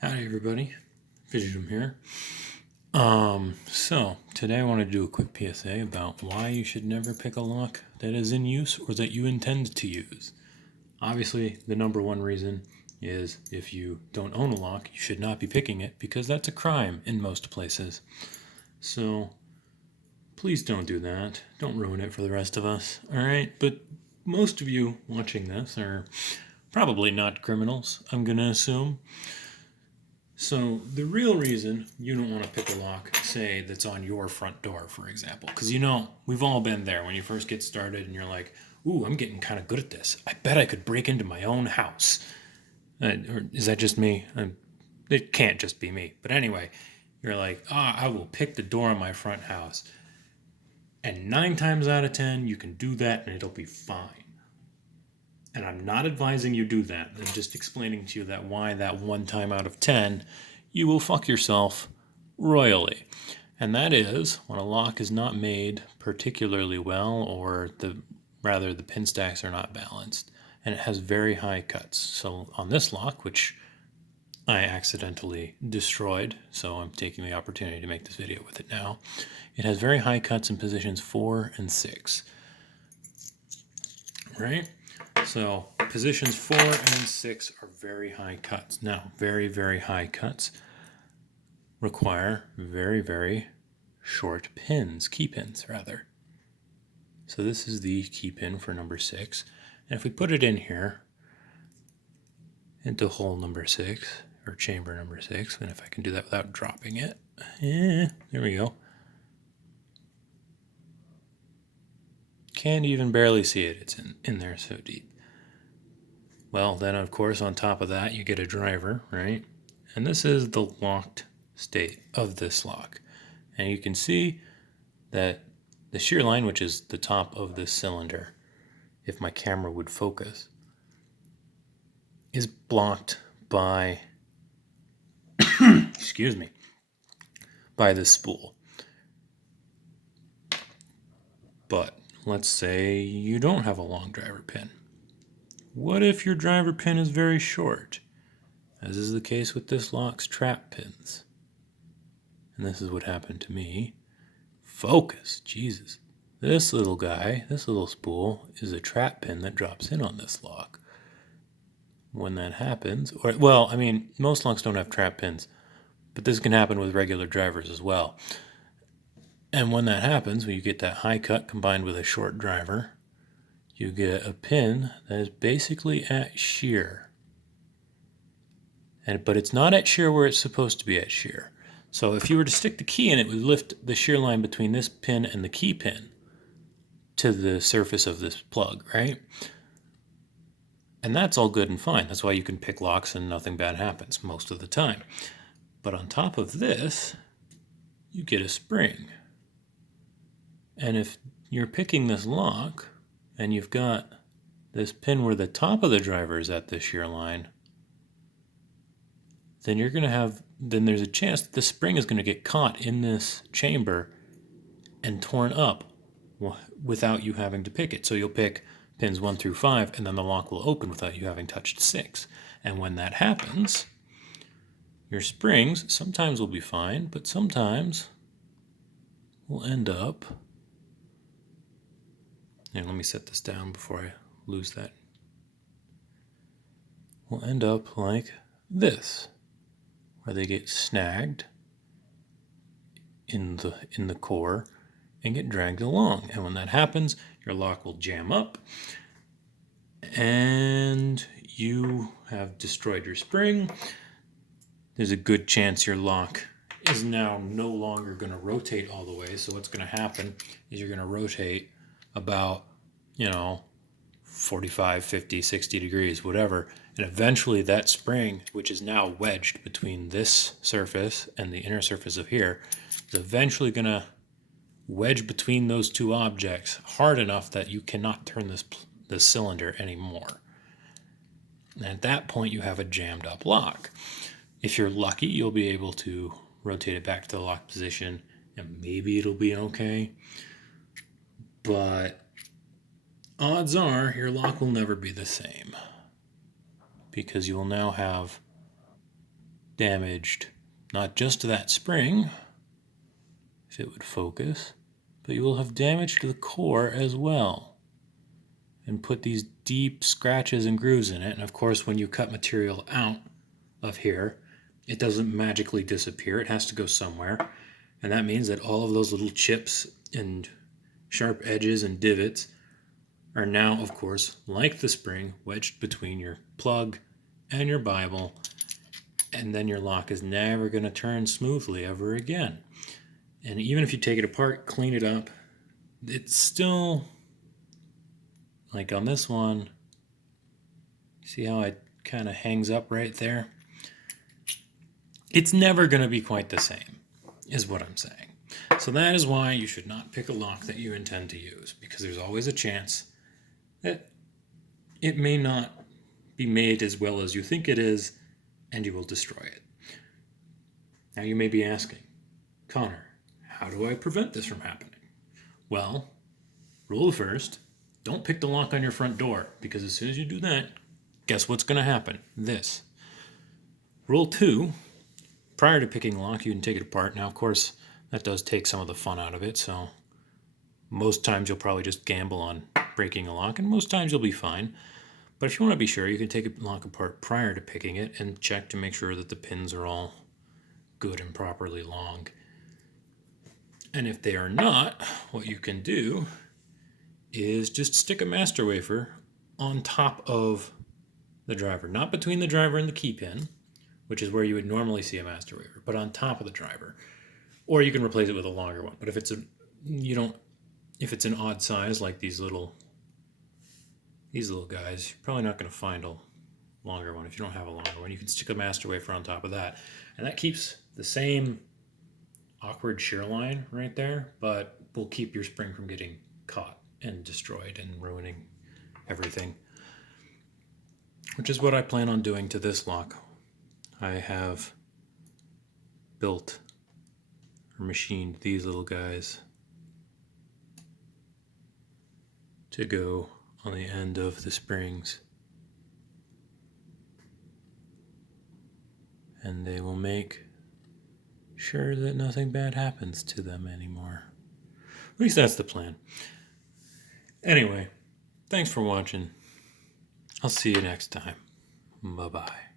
Howdy everybody, Fidgetum here. So today I want to do a quick PSA about why you should never pick a lock that is in use or that you intend to use. Obviously, the number one reason is if you don't own a lock, you should not be picking it because that's a crime in most places. So please don't do that. Don't ruin it for the rest of us, alright? But most of you watching this are probably not criminals, I'm gonna assume. So the real reason you don't want to pick a lock, say, that's on your front door, for example, because we've all been there when you first get started and you're like, ooh, I'm getting kind of good at this. I bet I could break into my own house. Or is that just me? It can't just be me. But anyway, you're like, I will pick the door on my front house. And 9 times out of 10, you can do that and it'll be fine. And I'm not advising you do that. I'm just explaining to you that why that 1 time out of 10, you will fuck yourself royally. And that is when a lock is not made particularly well, or the pin stacks are not balanced, and it has very high cuts. So on this lock, which I accidentally destroyed, so I'm taking the opportunity to make this video with it now, it has very high cuts in positions 4 and 6. Right? So positions 4 and 6 are very high cuts. Now, very, very high cuts require very, very short pins, key pins rather. So this is the key pin for number 6. And if we put it in here into hole number 6, or chamber number 6, and if I can do that without dropping it, there we go. Can't even barely see it. It's in there so deep. Well, then, of course, on top of that, you get a driver, right? And this is the locked state of this lock. And you can see that the shear line, which is the top of this cylinder, if my camera would focus, is blocked by, excuse me, by this spool. But let's say you don't have a long driver pin. What if your driver pin is very short, as is the case with this lock's trap pins? And this is what happened to me. Focus, Jesus. This little guy, this little spool, is a trap pin that drops in on this lock. When that happens, most locks don't have trap pins, but this can happen with regular drivers as well. And when that happens, when you get that high cut combined with a short driver, you get a pin that is basically at shear. But it's not at shear where it's supposed to be at shear. So if you were to stick the key in, it would lift the shear line between this pin and the key pin to the surface of this plug, right? And that's all good and fine. That's why you can pick locks and nothing bad happens most of the time. But on top of this, you get a spring. And if you're picking this lock and you've got this pin where the top of the driver is at the shear line, then there's a chance that the spring is going to get caught in this chamber and torn up without you having to pick it. So you'll pick pins 1 through 5, and then the lock will open without you having touched 6. And when that happens, your springs sometimes will be fine, but sometimes will end up... And let me set this down before I lose that. Will end up like this, where they get snagged in the core and get dragged along. And when that happens, your lock will jam up and you have destroyed your spring. There's a good chance your lock is now no longer going to rotate all the way. So what's going to happen is you're going to rotate about, 45, 50, 60 degrees, whatever. And eventually that spring, which is now wedged between this surface and the inner surface of here, is eventually going to wedge between those two objects hard enough that you cannot turn this cylinder anymore. And at that point, you have a jammed up lock. If you're lucky, you'll be able to rotate it back to the lock position and maybe it'll be okay. But odds are your lock will never be the same because you will now have damaged not just that spring, if it would focus, but you will have damage to the core as well, and put these deep scratches and grooves in it. And of course, when you cut material out of here, it doesn't magically disappear. It has to go somewhere. And that means that all of those little chips and sharp edges and divots are now, of course, like the spring, wedged between your plug and your Bible. And then your lock is never going to turn smoothly ever again. And even if you take it apart, clean it up, it's still, like on this one, see how it kind of hangs up right there? It's never going to be quite the same, is what I'm saying. So that is why you should not pick a lock that you intend to use, because there's always a chance that it may not be made as well as you think it is, and you will destroy it. Now you may be asking, Connor, how do I prevent this from happening? Well, rule first, don't pick the lock on your front door, because as soon as you do that, guess what's going to happen? This. Rule 2, prior to picking the lock, you can take it apart. Now, of course, that does take some of the fun out of it, so most times you'll probably just gamble on breaking a lock, and most times you'll be fine. But if you want to be sure, you can take a lock apart prior to picking it and check to make sure that the pins are all good and properly long. And if they are not, what you can do is just stick a master wafer on top of the driver. Not between the driver and the key pin, which is where you would normally see a master wafer, but on top of the driver. Or you can replace it with a longer one. But if it's an odd size like these little guys, you're probably not going to find a longer one. If you don't have a longer one, you can stick a master wafer on top of that. And that keeps the same awkward shear line right there, but will keep your spring from getting caught and destroyed and ruining everything. Which is what I plan on doing to this lock. I have built or machined these little guys to go on the end of the springs, and they will make sure that nothing bad happens to them anymore. At least that's the plan. Anyway, thanks for watching. I'll see you next time. Bye-bye.